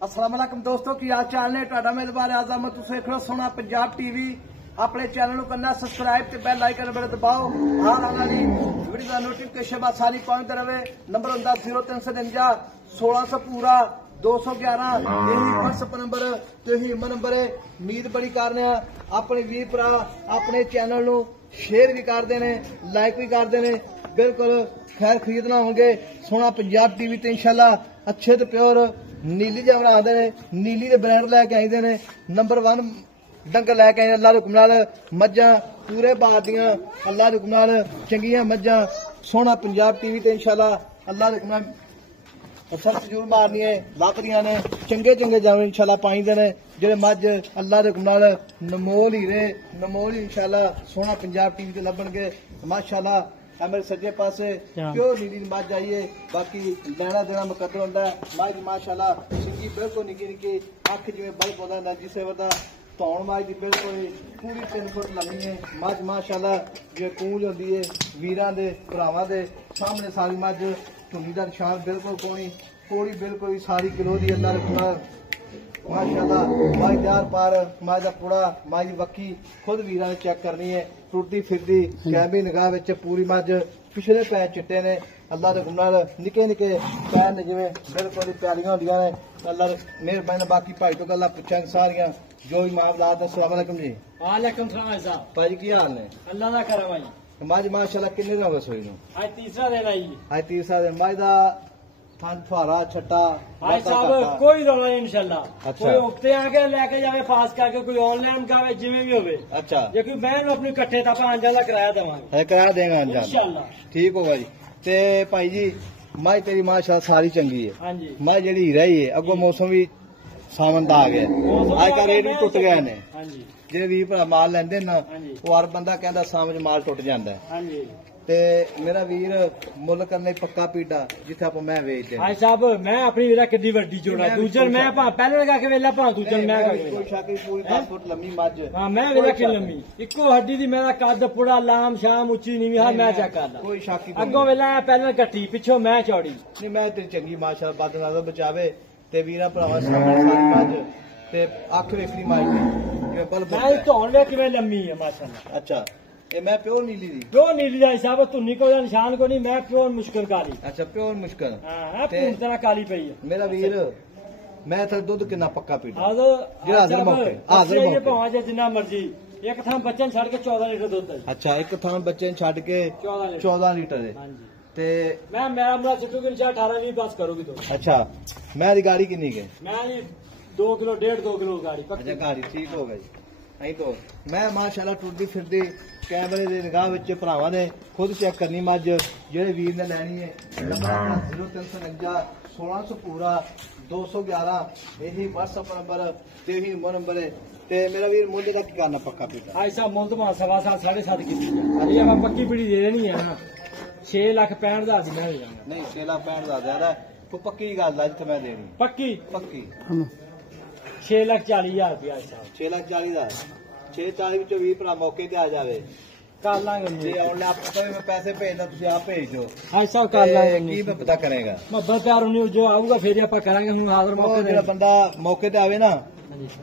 अस्सलाम वालेकुम दोस्तों की हाल चाल ने ਤੁਹਾਡਾ ਮੇਜ਼ਬਾਨ ਆਜ਼ਮ ਤੁਸੀਂ ਦੇਖ ਰਹੇ ਹੋ ਸੋਹਣਾ ਪੰਜਾਬ ਟੀਵੀ। ਆਪਣੇ ਚੈਨਲ ਨੂੰ ਕਰਨਾ ਸਬਸਕ੍ਰਾਈਬ ਤੇ ਬੈਲ ਆਈਕਨ ਬਟਨ ਦਬਾਓ। ਹਰ ਆਉਣ ਵਾਲੀ ਵੀਡੀਓ ਦਾ ਨੋਟੀਫਿਕੇਸ਼ਨ ਆਸਾਨੀ ਪਹੁੰਚਦਾ ਰਹੇ। ਨੰਬਰ ਹੁੰਦਾ 0349 1600 पूरा 211 यही WhatsApp नंबर ਤੇ ਹੀ ਨੰਬਰ ਹੈ। ਉਮੀਦ ਬੜੀ ਕਰਨੇ ਆ ਆਪਣੇ ਵੀਰ ਭਰਾ ਆਪਣੇ ਚੈਨਲ ਨੂੰ शेयर भी करते हैं, लाइक भी करते हैं। बिल्कुल खैर खरीदना होंगे सोना पंजाब टीवी ते इंशाल्लाह अच्छे तो प्योर नीली जा बनाते हैं। नीली के ब्रांड लैके आते हैं। नंबर 1 डंगर लैके आए अल्लाह हुक्म नाल। मज्जां पूरे बार दियां अल्लाह हुक्म नाल चंगियां मज्जां सोना पंजाब टीवी ते इंशाल्लाह अल्लाह हुक्म नाल सब जरूर मारनी है लभदियां ने चंगे चंगे जानवर इंशाल्लाह पाईंदे ने जेड़े मज अल्लाह दे हुक्म नाल नमोल हीरे नमोल इंशाल्लाह सोना पंजाब टीवी ते लभणगे माशाल्लाह। मेरे सज्जे पासे प्योर नीली मज आई है। बाकी लैना देना मुकद्दर होंदा है। मज माशाल्लाह सिंगी बिल्कुल निक्की निक्की अख जिवें बल्ब होंदा नरजी सेवर दा धौण मज दी बिल्कुल पूरी 3 फुट लंबी है मज माशाल्लाह। जिवें कूंज होंदी है वीरां दे भरावां दे सामने सारी मज धुनी का निशान बिल्कुल कोई थोड़ी बिल्कुल सारी किलो दी अल्लाह रखना माशाल्लाह। माईदार पार माई का पुड़ा माई वक्की खुद वीर ने चेक करनी है टुटती फिरती कैमरी निगाह पूरी मज पिछले पैर चिट्टे ने अल्लाह के गुनाह निके निके पैर ने जिवें बिल्कुल प्यारियां होंदियां ने अल्लाह मेहरबानी। बाकी भाई तो गल्लां पुछांगे सारियां जो भी मामलात। अस्सलाम वालेकुम जी। वालेकुम सलाम साहब। भाई की हाल ने? अल्लाह दा करम भाई। मज माशाल्लाह किन्ने दिन हो गए सोई नूं? आज तीसरा दिन आई। आज तीसरा दिन मज दा थन फुहारा छट्टा भाई साहब कोई रौला नहीं इंशाल्लाह। अच्छा। कोई उगते आके लेके जावे पास करके कोई ऑनलाइन कावे जिवें भी होवे। अच्छा जे कोई बहन अपनी इकट्ठे तक अंजा दा किराया देवांगे है करा देंगे अंजाम इंशाल्लाह। ठीक होगा जी। ते भाई जी मज तेरी माशाल्लाह सारी चंगी है। हां जी मज जेड़ी हीरा ही है अगो मौसम भी सावन दा आ गया आज का रेट भी टुट गया ने। हां जी जे भी भरा माल लेंदे ना ਹਾਂਜੀ। वो हर बंदा कहंदा सावन च माल टुट जांदा है। हां जी ते मेरा वीर मुल करने पक्का पीड़ा जिथे आप मैं वेचदे भाई साहब मैं अपनी वीरा किड्डी वड्डी जोड़ा दूजन मैं भा पहले लगा के वेला भा दूजन मैं कोई शाकी पूरी 10 फुट लंबी मज। हां मैं वेला कि लंबी इको हड्डी दी मेरा कद पुड़ा लाम शाम उच्ची नीवी हर मैं चेक करदा कोई शाकी अगो वेला पहले कट्टी पिछो मैं चौड़ी नहीं मैं तेरी चंगी माशाल्लाह बदनाज़ बचावे ते वीरा भरावा सामने सारी मज ते अख वेखनी मज दी बल मैं धौन वे किवें लम्मी है माशाल्लाह। अच्छा ये मैं प्योर नीली दी प्योर नीली दा हिसाब तुन्नी को निशान को नहीं मैं प्योर मुश्किल काली। अच्छा प्योर मुश्किल हां पूरी तरह काली पई है मेरा वीर मैं थे दुध कितना पक्का पीता हाजिर हाजिर मौके हाजिर मौके भावे जिन्ना मर्जी एक थां बच्चन छड़ के 14 लीटर दूध है। अच्छा एक थां बच्चे छड़ के 14 लीटर है। हां जी ते मैं मेरा मुला सिटू के 18 20 पास करोगी तो। अच्छा मैं दी गाड़ी कितनी के? मैं 2 किलो 1.5 2 किलो गाड़ी अच्छा गाड़ी ठीक हो गई नहीं तो मैं माशाल्लाह टुटदी फिरदी कैमरे दे निगाह विच भरावां ने खुद चेक करनी मज जेड़े वीर ने लैनी है। नंबर 0349 1600 पूरा 211 यही WhatsApp नंबर ते ही नंबर है। ते मेरा वीर मुंडे दा की करना पक्का पीटा भाई साहब मुंड मा 7.5 7.5 की अरे मैं पक्की पीड़ी दे देनी है ना 6,65,000 दी मैं नहीं 6,65,000 ज्यादा को पक्की गल है जिथे मैं देनी पक्की पक्की 6,40,000 रुपया साहब 6,40,000 6,40 ਵਿੱਚੋਂ 20 ਭਰਾ ਮੌਕੇ ਤੇ ਆ ਜਾਵੇ कर लांगे ਜੇ ਆਉਣ ਆਪ ਮੈਂ ਪੈਸੇ ਭੇਜਦਾ ਤੁਸੀਂ ਆਪ ਭੇਜ ਦਿਓ। भाई साहब कर लांगे ਕੀ ਮੈਂ ਪਤਾ ਕਰੇਗਾ मोहब्बत प्यार नहीं जो आऊगा फिर आप करांगे हम हाजिर ਉਹ मौके ਜਿਹੜਾ ਬੰਦਾ ਮੌਕੇ ਤੇ ਆਵੇ ਨਾ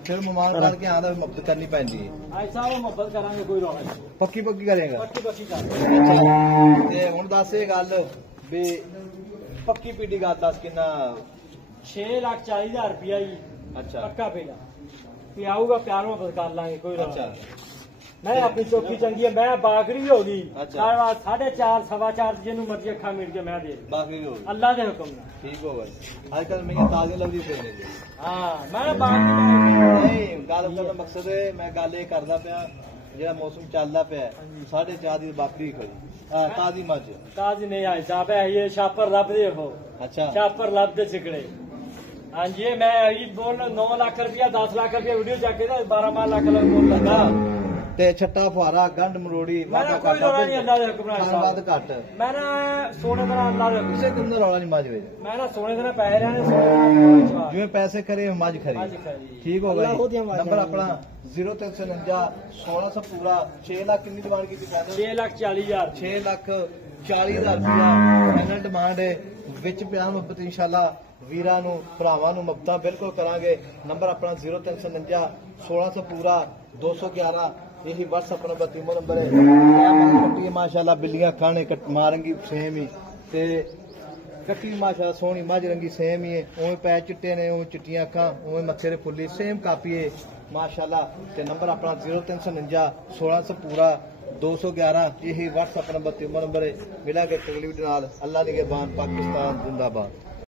ਫਿਰ ਮੁਮਾਨ ਕਰਕੇ ਆਂਦਾ ਮੁਹੱਬਤ ਕਰਨੀ ਪੈਂਦੀ ਹੈ। भाई साहब मोहब्बत करांगे कोई रौला नहीं ਪੱਕੀ ਪੱਕੀ ਕਰੇਗਾ पक्की पक्की कर ਤੇ ਹੁਣ ਦੱਸ ਇਹ ਗੱਲ ਵੀ ਪੱਕੀ ਪੀੜੀ ਗੱਲ ਦੱਸ ਕਿੰਨਾ 6,40,000 रुपया ही अच्छा पक्का पेगा फिर आऊगा प्यार मोहब्बत कर लांगे कोई रौला अच्छा नहीं। मैं अपनी चौकी चंगी है मैं बागरी भी होगी अच्छा। 4.5 4.25 जिन्नू मर्जी अखा मिल के मैं दे ਬਾਕੀ ਹੋ अल्लाह के हुक्म ना ਠੀਕ ਹੋ ਗਈ ਅੱਜ ਕੱਲ ਮੈਂ ਤਾਜ਼ੀ ਲਵਦੀ ਪਈ ਨੇ हाँ मैं बागरी ਨਹੀਂ ਗੱਲ ਦਾ ਮਕਸਦ ਹੈ ਮੈਂ ਗੱਲ ਇਹ ਕਰਦਾ ਪਿਆ ਜਿਹੜਾ ਮੌਸਮ ਚੱਲਦਾ ਪਿਆ 4.5 ਦੀ ਬੱਕਰੀ ਖੜੀ ਤਾਜ਼ੀ ਮੱਝ ताज नहीं आई साहब है ये छापर लब देखो अच्छा छापर लब दे सिकड़े। हाँ जी मैं ईद बोल 9 लाख रुपया 10 लाख रुपया वीडियो जाके 12 लाख बोल लगा ਤੇ ਛੱਟਾ ਫੁਹਾਰਾ ਗੰਢ ਮਰੋੜੀ मेरा कोई रौला नहीं अल्लाह के हुक्म नाल ਵੱਧ साहब ਘੱਟ मैं ना सोने का अल्लाह के ਕਿਸੇ ਕਿੰਨਾ ਦਾ ਰੌਲਾ ਨਹੀਂ ਮੱਝ ਵੇਚ मैं ना सोने का पैसे रहने सोने ਜਿਵੇਂ ਪੈਸੇ ਖਰੇ ਮੱਝ ਖਰੀ आज खरी ਠੀਕ ਹੋ अल्लाह खुद ही ਗਿਆ हमारे ਨੰਬਰ ਆਪਣਾ 0349 1600 पूरा 6 ਲੱਖ ਕਿੰਨੀ ਡਿਮਾਂਡ ਕੀਤੀ ਪੈਸੇ 6,40,000 6,40,000 ਰੁਪਇਆ ਫਾਈਨਲ ਡਿਮਾਂਡ ਹੈ ਵਿੱਚ ਪਿਆ ਮੁਹੱਬਤ इंशाल्लाह ਵੀਰਾਂ ਨੂੰ ਭਰਾਵਾਂ ਨੂੰ ਮੁਫਤਾਂ ਬਿਲਕੁਲ ਕਰਾਂਗੇ। ਨੰਬਰ ਆਪਣਾ 0349 1600 ਪੂਰਾ 211, यही WhatsApp नंबर 3 नंबर है। माशाल्लाह बिल्लियां खाने मारेंगी सेम ही ते कट्टी माशाल्लाह सोहनी मझ रंगी सेम ही है। उवें पैर चिट्टे ने, उवें चिट्टियां अखां, उवें मत्थे दे फुल्ली सेम कापी है माशाल्लाह। ते नंबर अपना 0349 1600 पूरा 211, यही WhatsApp नंबर 3 नंबर है। मिला के तकलीफ नाल। अल्लाह निगहबान, पाकिस्तान जिंदाबाद।